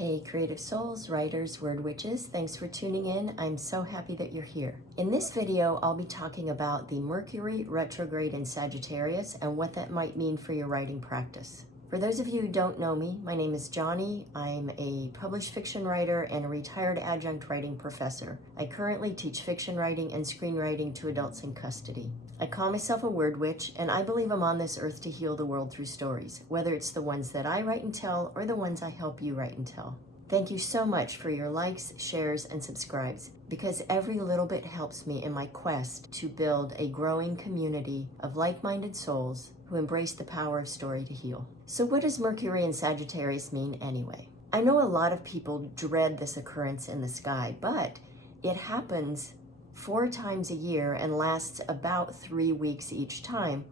Hey creative souls, writers, word witches, thanks for tuning in. I'm so happy that you're here. In this video, I'll be talking about the Mercury Retrograde in Sagittarius and what that might mean for your writing practice. For those of you who don't know me, my name is Johnny. I'm a published fiction writer and a retired adjunct writing professor. I currently teach fiction writing and screenwriting to adults in custody. I call myself a word witch, and I believe I'm on this earth to heal the world through stories, whether it's the ones that I write and tell or the ones I help you write and tell. Thank you so much for your likes, shares, and subscribes, because every little bit helps me in my quest to build a growing community of like-minded souls who embrace the power of story to heal. So what does Mercury in Sagittarius mean anyway? I know a lot of people dread this occurrence in the sky, but it happens 4 times a year and lasts about 3 weeks each time,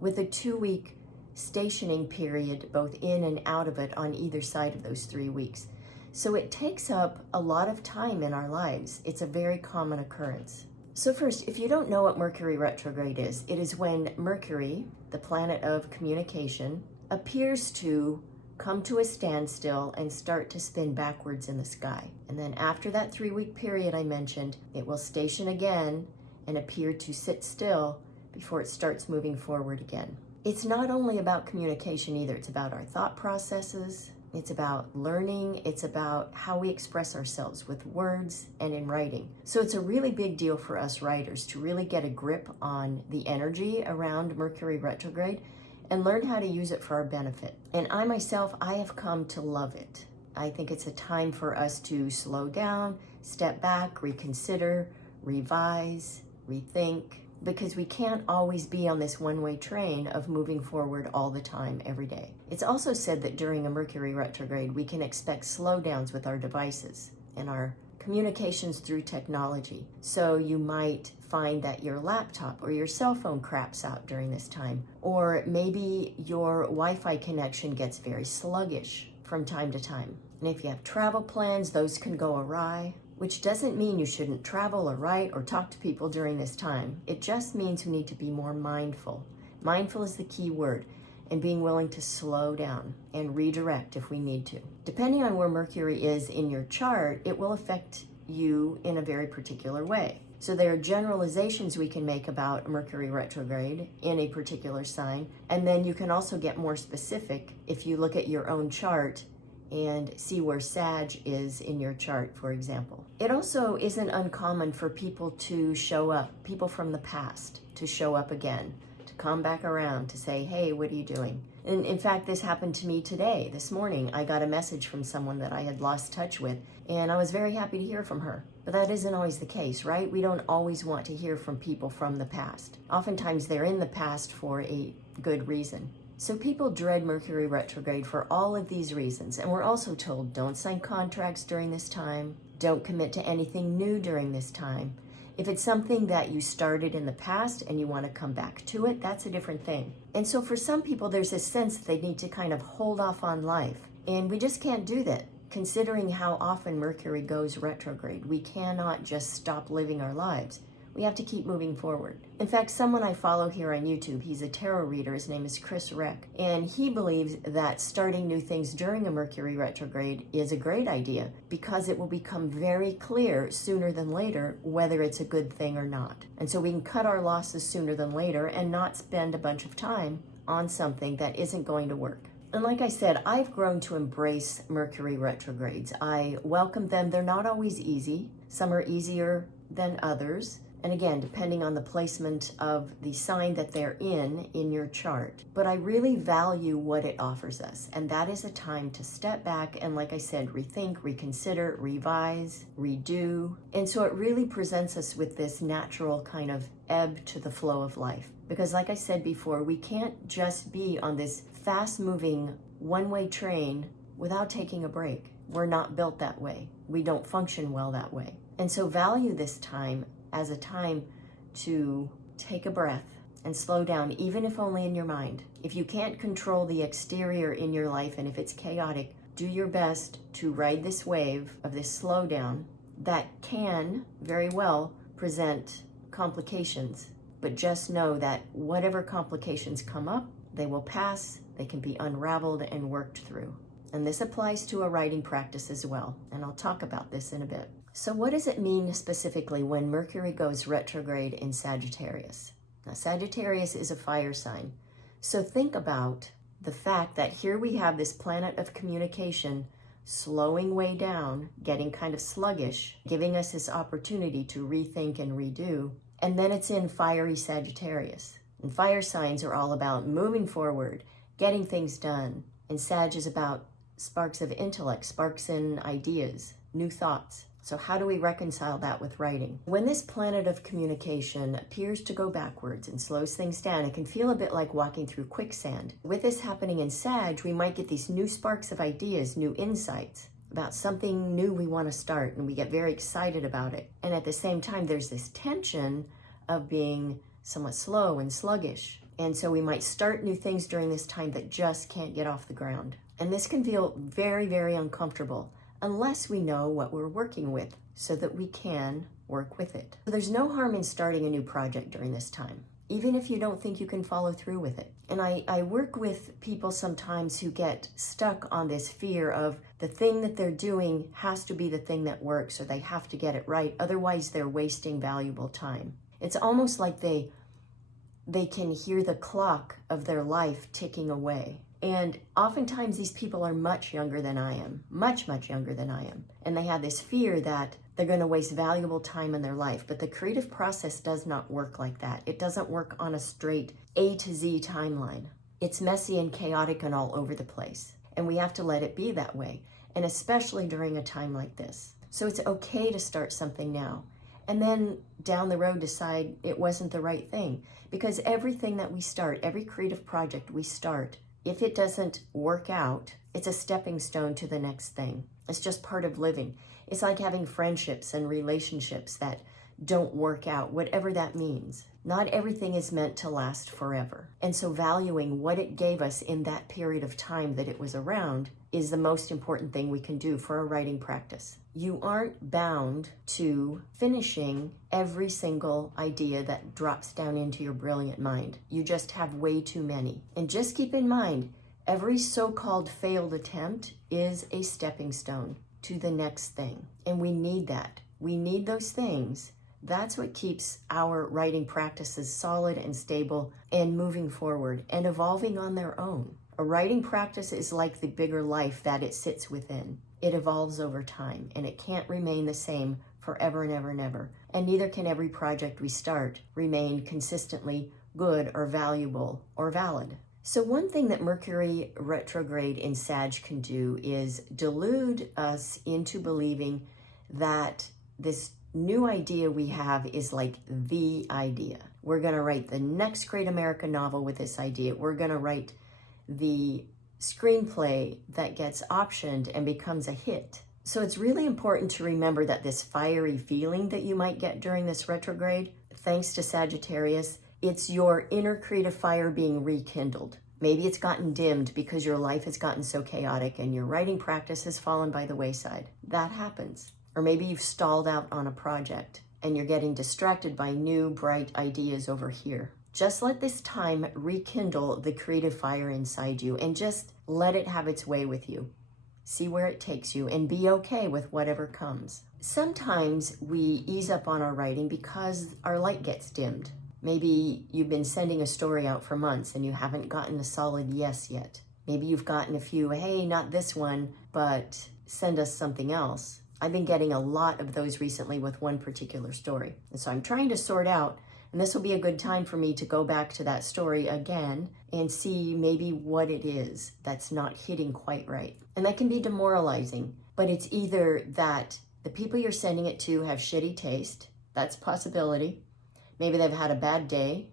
with a 2-week stationing period both in and out of it on either side of those 3 weeks. So it takes up a lot of time in our lives. It's a very common occurrence. So first, if you don't know what Mercury retrograde is, it is when Mercury, the planet of communication, appears to come to a standstill and start to spin backwards in the sky. And then after that 3-week period I mentioned, it will station again and appear to sit still before it starts moving forward again. It's not only about communication either. It's about our thought processes. It's about learning. It's about how we express ourselves with words and in writing. So it's a really big deal for us writers to really get a grip on the energy around Mercury retrograde and learn how to use it for our benefit. And I myself, I have come to love it. I think it's a time for us to slow down, step back, reconsider, revise, rethink, because we can't always be on this one-way train of moving forward all the time, every day. It's also said that during a Mercury retrograde, we can expect slowdowns with our devices and our communications through technology. So you might find that your laptop or your cell phone craps out during this time, or maybe your Wi-Fi connection gets very sluggish from time to time. And if you have travel plans, those can go awry, which doesn't mean you shouldn't travel or write or talk to people during this time. It just means we need to be more mindful. Mindful is the key word, and being willing to slow down and redirect if we need to. Depending on where Mercury is in your chart, it will affect you in a very particular way. So there are generalizations we can make about Mercury retrograde in a particular sign, and then you can also get more specific if you look at your own chart and see where Sag is in your chart, for example. It also isn't uncommon for people to show up, people from the past, to show up again, to come back around, to say, hey, what are you doing? And in fact, this happened to me today, this morning. I got a message from someone that I had lost touch with, and I was very happy to hear from her. But that isn't always the case, right? We don't always want to hear from people from the past. Oftentimes they're in the past for a good reason. So people dread Mercury retrograde for all of these reasons. And we're also told, don't sign contracts during this time. Don't commit to anything new during this time. If it's something that you started in the past and you want to come back to it, that's a different thing. And so for some people, there's a sense that they need to kind of hold off on life. And we just can't do that. Considering how often Mercury goes retrograde, we cannot just stop living our lives. We have to keep moving forward. In fact, someone I follow here on YouTube, he's a tarot reader, his name is Chris Reck, and he believes that starting new things during a Mercury retrograde is a great idea because it will become very clear sooner than later whether it's a good thing or not. And so we can cut our losses sooner than later and not spend a bunch of time on something that isn't going to work. And like I said, I've grown to embrace Mercury retrogrades. I welcome them. They're not always easy. Some are easier than others. And again, depending on the placement of the sign that they're in your chart. But I really value what it offers us. And that is a time to step back and, like I said, rethink, reconsider, revise, redo. And so it really presents us with this natural kind of ebb to the flow of life. Because like I said before, we can't just be on this fast-moving one-way train without taking a break. We're not built that way. We don't function well that way. And so value this time as a time to take a breath and slow down, even if only in your mind. If you can't control the exterior in your life and if it's chaotic, do your best to ride this wave of this slowdown that can very well present complications. But just know that whatever complications come up, they will pass, they can be unraveled and worked through. And this applies to a writing practice as well. And I'll talk about this in a bit. So what does it mean specifically when Mercury goes retrograde in Sagittarius? Now, Sagittarius is a fire sign. So think about the fact that here we have this planet of communication slowing way down, getting kind of sluggish, giving us this opportunity to rethink and redo. And then it's in fiery Sagittarius. And fire signs are all about moving forward, getting things done. And Sag is about sparks of intellect, sparks in ideas, new thoughts. So how do we reconcile that with writing? When this planet of communication appears to go backwards and slows things down, it can feel a bit like walking through quicksand. With this happening in Sag, we might get these new sparks of ideas, new insights about something new we want to start, and we get very excited about it. And at the same time, there's this tension of being somewhat slow and sluggish. And so we might start new things during this time that just can't get off the ground. And this can feel very, very uncomfortable unless we know what we're working with so that we can work with it. So there's no harm in starting a new project during this time, even if you don't think you can follow through with it. And I work with people sometimes who get stuck on this fear of the thing that they're doing has to be the thing that works, or they have to get it right. Otherwise, they're wasting valuable time. It's almost like they can hear the clock of their life ticking away. And oftentimes these people are much younger than I am, much, much younger than I am. And they have this fear that they're going to waste valuable time in their life. But the creative process does not work like that. It doesn't work on a straight A to Z timeline. It's messy and chaotic and all over the place. And we have to let it be that way. And especially during a time like this. So it's okay to start something now. And then down the road decide it wasn't the right thing. Because everything that we start, every creative project we start, if it doesn't work out, it's a stepping stone to the next thing. It's just part of living. It's like having friendships and relationships that don't work out, whatever that means. Not everything is meant to last forever. And so valuing what it gave us in that period of time that it was around is the most important thing we can do for a writing practice. You aren't bound to finishing every single idea that drops down into your brilliant mind. You just have way too many. And just keep in mind, every so-called failed attempt is a stepping stone to the next thing. And we need that. We need those things. That's what keeps our writing practices solid and stable and moving forward and evolving on their own. A writing practice is like the bigger life that it sits within. It evolves over time, and it can't remain the same forever and ever and ever. And neither can every project we start remain consistently good or valuable or valid. So one thing that Mercury retrograde in Sag can do is delude us into believing that this new idea we have is like the idea. We're going to write the next great American novel with this idea. We're going to write the screenplay that gets optioned and becomes a hit. So it's really important to remember that this fiery feeling that you might get during this retrograde, thanks to Sagittarius, it's your inner creative fire being rekindled. Maybe it's gotten dimmed because your life has gotten so chaotic and your writing practice has fallen by the wayside. That happens. Or maybe you've stalled out on a project and you're getting distracted by new bright ideas over here. Just let this time rekindle the creative fire inside you and just let it have its way with you. See where it takes you and be okay with whatever comes. Sometimes we ease up on our writing because our light gets dimmed. Maybe you've been sending a story out for months and you haven't gotten a solid yes yet. Maybe you've gotten a few, hey, not this one, but send us something else. I've been getting a lot of those recently with one particular story. And so I'm trying to sort out, and this will be a good time for me to go back to that story again and see maybe what it is that's not hitting quite right. And that can be demoralizing, but it's either that the people you're sending it to have shitty taste, that's a possibility. Maybe they've had a bad day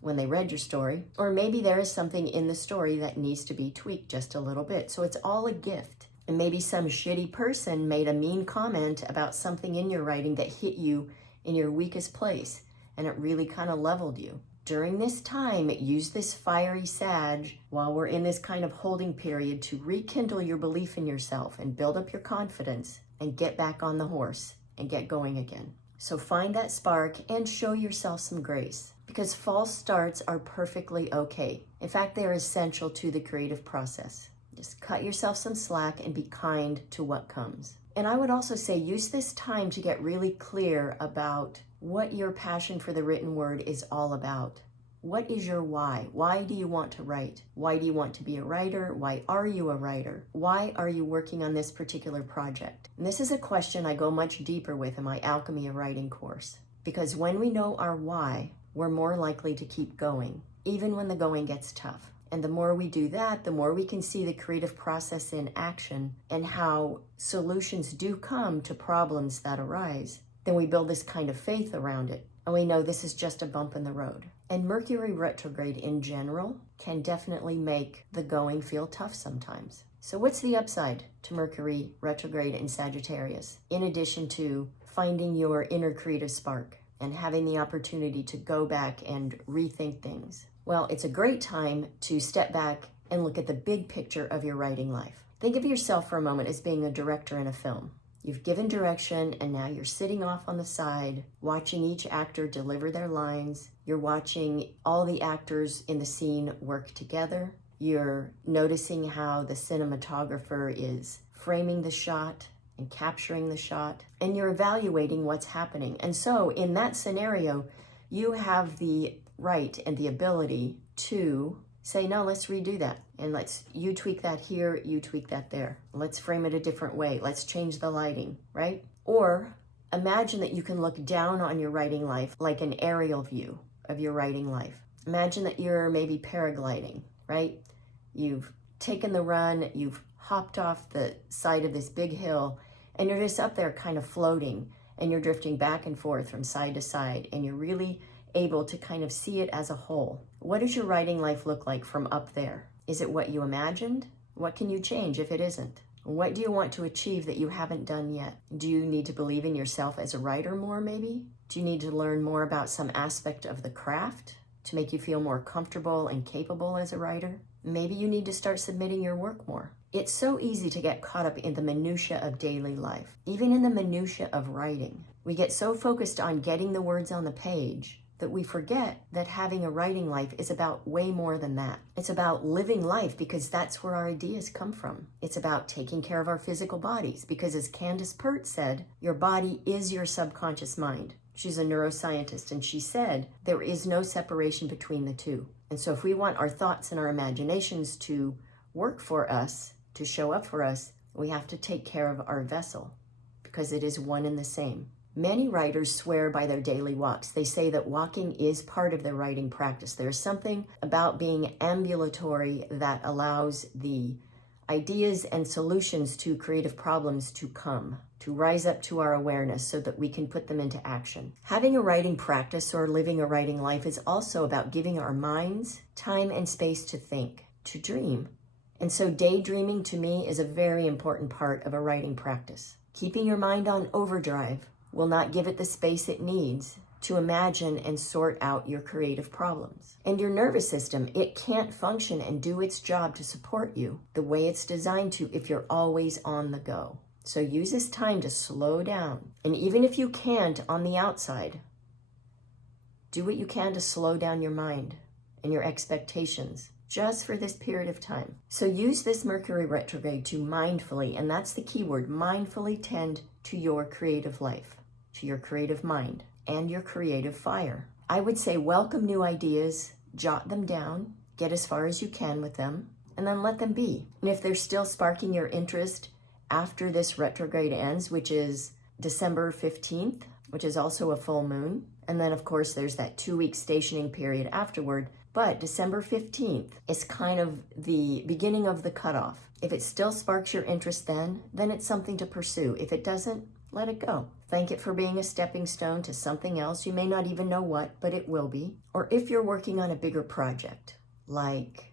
when they read your story, or maybe there is something in the story that needs to be tweaked just a little bit. So it's all a gift. And maybe some shitty person made a mean comment about something in your writing that hit you in your weakest place, and it really kind of leveled you. During this time, use this fiery Sag while we're in this kind of holding period to rekindle your belief in yourself and build up your confidence and get back on the horse and get going again. So find that spark and show yourself some grace, because false starts are perfectly okay. In fact, they're essential to the creative process. Just cut yourself some slack and be kind to what comes. And I would also say use this time to get really clear about what your passion for the written word is all about. What is your why? Why do you want to write? Why do you want to be a writer? Why are you a writer? Why are you working on this particular project? And this is a question I go much deeper with in my Alchemy of Writing course. Because when we know our why, we're more likely to keep going, even when the going gets tough. And the more we do that, the more we can see the creative process in action and how solutions do come to problems that arise. Then we build this kind of faith around it. And we know this is just a bump in the road. And Mercury retrograde in general can definitely make the going feel tough sometimes. So what's the upside to Mercury retrograde in Sagittarius, in addition to finding your inner creative spark and having the opportunity to go back and rethink things? Well, it's a great time to step back and look at the big picture of your writing life. Think of yourself for a moment as being a director in a film. You've given direction and now you're sitting off on the side, watching each actor deliver their lines. You're watching all the actors in the scene work together. You're noticing how the cinematographer is framing the shot and capturing the shot, and you're evaluating what's happening. And so in that scenario, you have the right and the ability to say, no, let's redo that. And you tweak that here, you tweak that there. Let's frame it a different way. Let's change the lighting, right? Or imagine that you can look down on your writing life like an aerial view of your writing life. Imagine that you're maybe paragliding, right? You've taken the run, you've hopped off the side of this big hill, and you're just up there kind of floating, and you're drifting back and forth from side to side, and you're really able to kind of see it as a whole. What does your writing life look like from up there? Is it what you imagined? What can you change if it isn't? What do you want to achieve that you haven't done yet? Do you need to believe in yourself as a writer more, maybe? Do you need to learn more about some aspect of the craft to make you feel more comfortable and capable as a writer? Maybe you need to start submitting your work more. It's so easy to get caught up in the minutia of daily life, even in the minutia of writing. We get so focused on getting the words on the page that we forget that having a writing life is about way more than that. It's about living life because that's where our ideas come from. It's about taking care of our physical bodies because, as Candace Pert said, your body is your subconscious mind. She's a neuroscientist, and she said there is no separation between the two. And so if we want our thoughts and our imaginations to work for us, to show up for us, we have to take care of our vessel because it is one and the same. Many writers swear by their daily walks. They say that walking is part of their writing practice. There's something about being ambulatory that allows the ideas and solutions to creative problems to come, to rise up to our awareness so that we can put them into action. Having a writing practice or living a writing life is also about giving our minds time and space to think, to dream. And so daydreaming to me is a very important part of a writing practice. Keeping your mind on overdrive will not give it the space it needs to imagine and sort out your creative problems. And your nervous system, it can't function and do its job to support you the way it's designed to if you're always on the go. So use this time to slow down. And even if you can't on the outside, do what you can to slow down your mind and your expectations just for this period of time. So use this Mercury retrograde to mindfully, and that's the key word, mindfully tend to your creative life, to your creative mind, and your creative fire. I would say welcome new ideas, jot them down, get as far as you can with them, and then let them be. And if they're still sparking your interest after this retrograde ends, which is December 15th, which is also a full moon, and then of course there's that 2-week stationing period afterward, but December 15th is kind of the beginning of the cutoff. If it still sparks your interest then it's something to pursue. If it doesn't, let it go. Thank it for being a stepping stone to something else. You may not even know what, but it will be. Or if you're working on a bigger project, like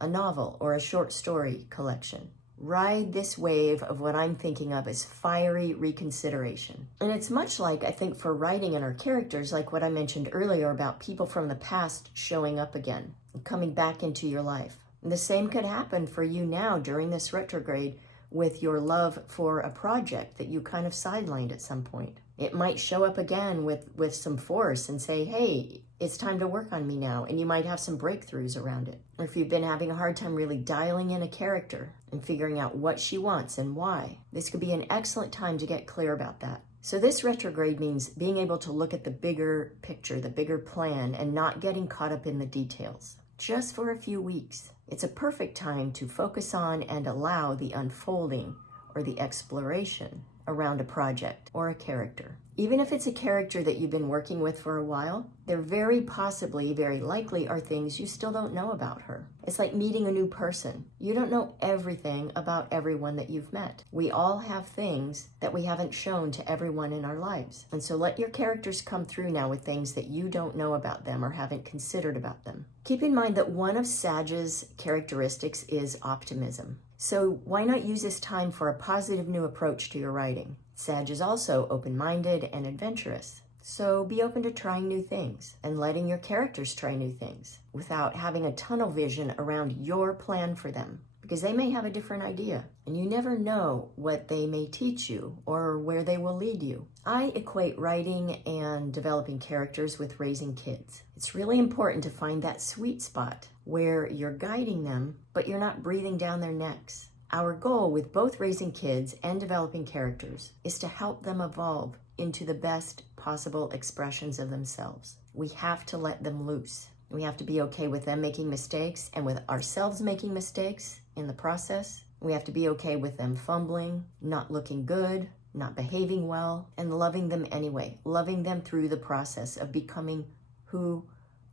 a novel or a short story collection, ride this wave of what I'm thinking of as fiery reconsideration. And it's much like, I think, for writing and our characters, like what I mentioned earlier about people from the past showing up again, coming back into your life. And the same could happen for you now during this retrograde with your love for a project that you kind of sidelined at some point. It might show up again with some force and say, hey, it's time to work on me now. And you might have some breakthroughs around it. Or if you've been having a hard time really dialing in a character and figuring out what she wants and why, this could be an excellent time to get clear about that. So this retrograde means being able to look at the bigger picture, the bigger plan, and not getting caught up in the details. Just for a few weeks. It's a perfect time to focus on and allow the unfolding or the exploration around a project or a character. Even if it's a character that you've been working with for a while, there very possibly, very likely are things you still don't know about her. It's like meeting a new person. You don't know everything about everyone that you've met. We all have things that we haven't shown to everyone in our lives. And so let your characters come through now with things that you don't know about them or haven't considered about them. Keep in mind that one of Sag's characteristics is optimism. So why not use this time for a positive new approach to your writing? Sag is also open-minded and adventurous. So be open to trying new things and letting your characters try new things without having a tunnel vision around your plan for them, because they may have a different idea and you never know what they may teach you or where they will lead you. I equate writing and developing characters with raising kids. It's really important to find that sweet spot where you're guiding them, but you're not breathing down their necks. Our goal with both raising kids and developing characters is to help them evolve into the best possible expressions of themselves. We have to let them loose. We have to be okay with them making mistakes and with ourselves making mistakes in the process. We have to be okay with them fumbling, not looking good, not behaving well, and loving them anyway, loving them through the process of becoming who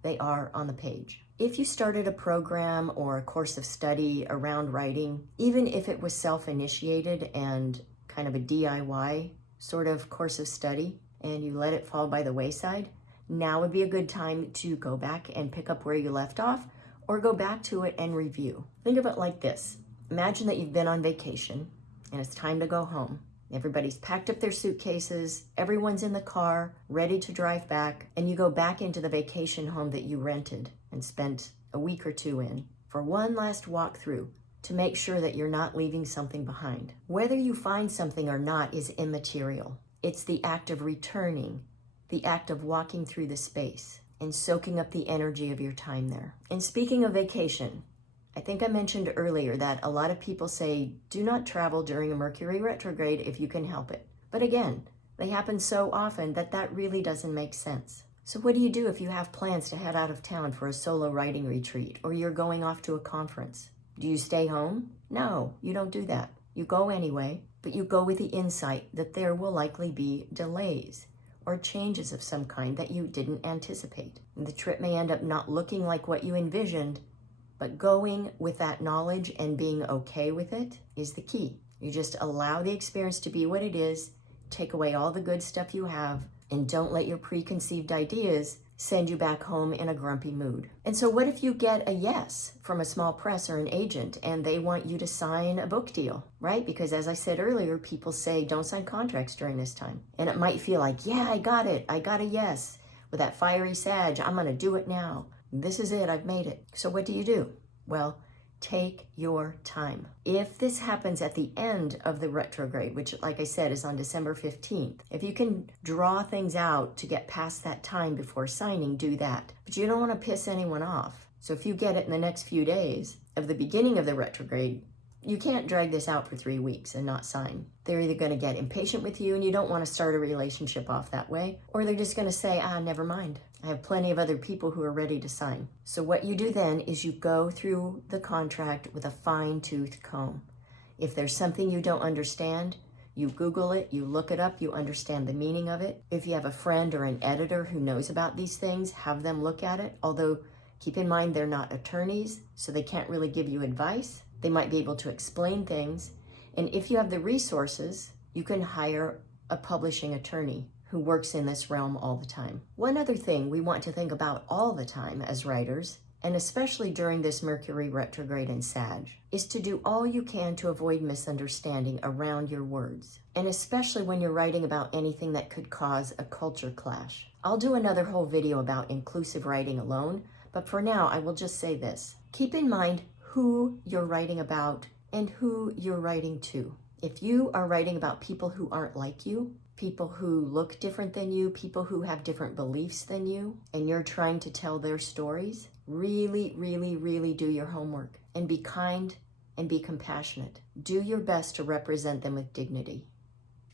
they are on the page. If you started a program or a course of study around writing, even if it was self-initiated and kind of a DIY sort of course of study, and you let it fall by the wayside, now would be a good time to go back and pick up where you left off or go back to it and review. Think of it like this. Imagine that you've been on vacation and it's time to go home. Everybody's packed up their suitcases, everyone's in the car, ready to drive back, and you go back into the vacation home that you rented and spent a week or two in for one last walkthrough to make sure that you're not leaving something behind. Whether you find something or not is immaterial. It's the act of returning, the act of walking through the space and soaking up the energy of your time there. And speaking of vacation, I think I mentioned earlier that a lot of people say, do not travel during a Mercury retrograde if you can help it. But again, they happen so often that that really doesn't make sense. So what do you do if you have plans to head out of town for a solo writing retreat or you're going off to a conference? Do you stay home? No, you don't do that. You go anyway, but you go with the insight that there will likely be delays or changes of some kind that you didn't anticipate. And the trip may end up not looking like what you envisioned, but going with that knowledge and being okay with it is the key. You just allow the experience to be what it is, take away all the good stuff you have, and don't let your preconceived ideas send you back home in a grumpy mood. And so what if you get a yes from a small press or an agent and they want you to sign a book deal, right? Because as I said earlier, people say don't sign contracts during this time. And it might feel like, yeah, I got it. I got a yes. With that fiery Sag, I'm gonna do it now. This is it, I've made it. So what do? Well, take your time. If this happens at the end of the retrograde, which like I said is on December 15th, if you can draw things out to get past that time before signing, do that. But you don't want to piss anyone off. So if you get it in the next few days of the beginning of the retrograde, you can't drag this out for 3 weeks and not sign. They're either going to get impatient with you and you don't want to start a relationship off that way, or they're just going to say, never mind. I have plenty of other people who are ready to sign. So what you do then is you go through the contract with a fine-tooth comb. If there's something you don't understand, you Google it, you look it up, you understand the meaning of it. If you have a friend or an editor who knows about these things, have them look at it. Although, keep in mind, they're not attorneys, so they can't really give you advice. They might be able to explain things. And if you have the resources, you can hire a publishing attorney who works in this realm all the time. One other thing we want to think about all the time as writers, and especially during this Mercury retrograde in Sag, is to do all you can to avoid misunderstanding around your words, and especially when you're writing about anything that could cause a culture clash. I'll do another whole video about inclusive writing alone, but for now I will just say this. Keep in mind who you're writing about and who you're writing to. If you are writing about people who aren't like you, people who look different than you, people who have different beliefs than you, and you're trying to tell their stories, really, really, really do your homework and be kind and be compassionate. Do your best to represent them with dignity.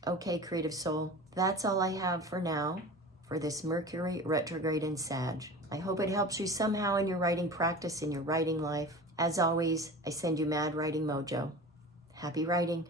Okay, creative soul, that's all I have for now for this Mercury retrograde in Sag. I hope it helps you somehow in your writing practice, in your writing life. As always, I send you mad writing mojo. Happy writing.